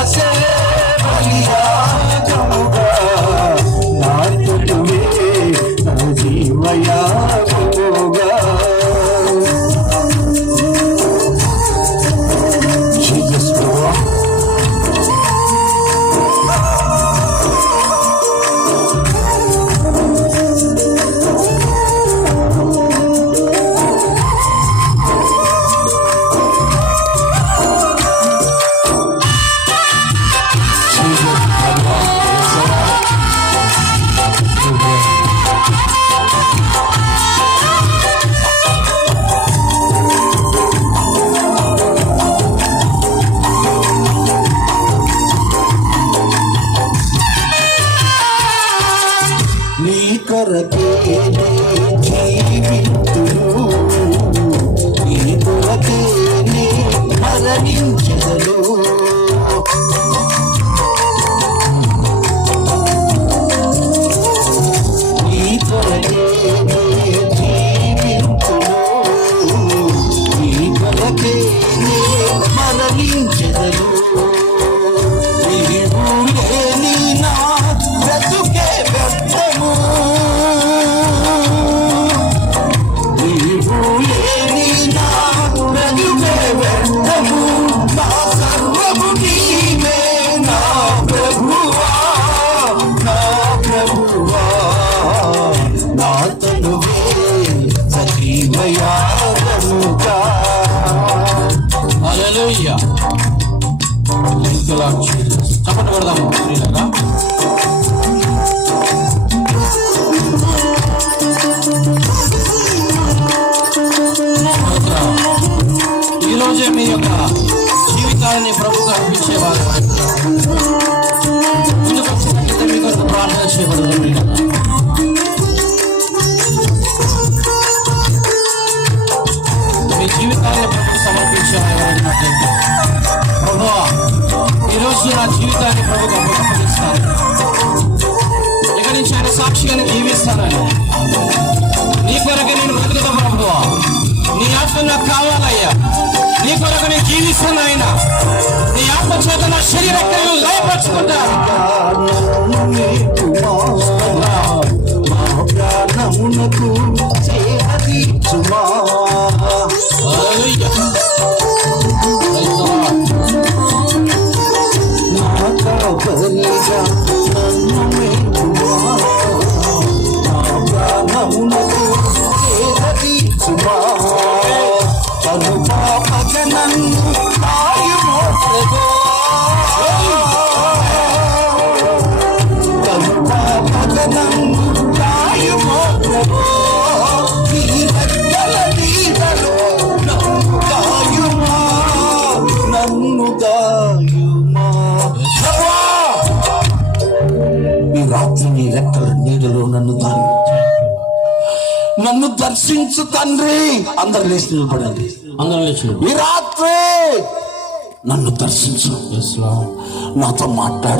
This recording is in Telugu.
passer. హలలుయ్యా చప్పట్లు కొడదాము పూరీలాగా ఈరోజే మీ యొక్క జీవితాన్ని ప్రభుగా అర్పించేవారు ముందుకు ప్రార్థన చేయబడదు జీవితాన్ని ప్రభుకి అప్పగిస్తాను ఇక నుంచి ఆయన సాక్షిగానే జీవిస్తానని. నీ కొరకు నేను బతుకుత ప్రభు. నీ ఆత్మ నాకు కావాలయ్యా. నీ కొరకు నేను జీవిస్తాను ఆయన. నీ ఆత్మ చేత నా శరీరం క్రియలు Paulo. నన్ను దర్శించు తండ్రి. అందరు లేచి నిలబడాలి అందరం లేచి ఈ రాత్రి నన్ను దర్శించు. నాతో మాట్లాడు.